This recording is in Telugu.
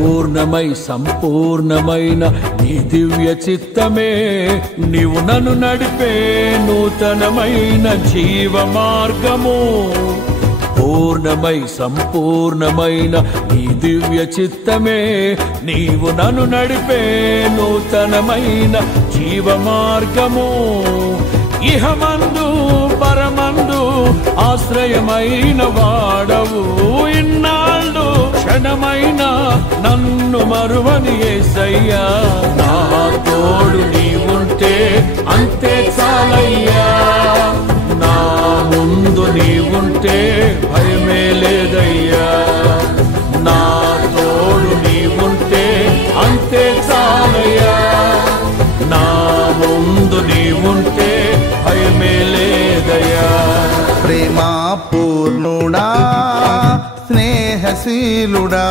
పూర్ణమై సంపూర్ణమైన నీ దివ్య చిత్తమే నీవు నన్ను నడిపే నూతనమైన జీవ మార్గము. పూర్ణమై సంపూర్ణమైన నీ దివ్య చిత్తమే నీవు నన్ను నడిపే నూతనమైన జీవ మార్గము. ఇహమందు పరమందు ఆశ్రయమైన వాడవు, ఇన్నాళ్ళు క్షణమైన నన్ను మరువని యేసయ్యా. నా తోడు నీవుంటే అంతే చాలయ్యా, నా ముందు నీవుంటే భయమే లేదయ్యా. నా తోడు నీవుంటే అంతే చాలయ్యా, నా ముందు నీవుంటే భయమే లేదయ్యా. ప్రేమ పూర్ణుడా, స్నేహశీలుడా,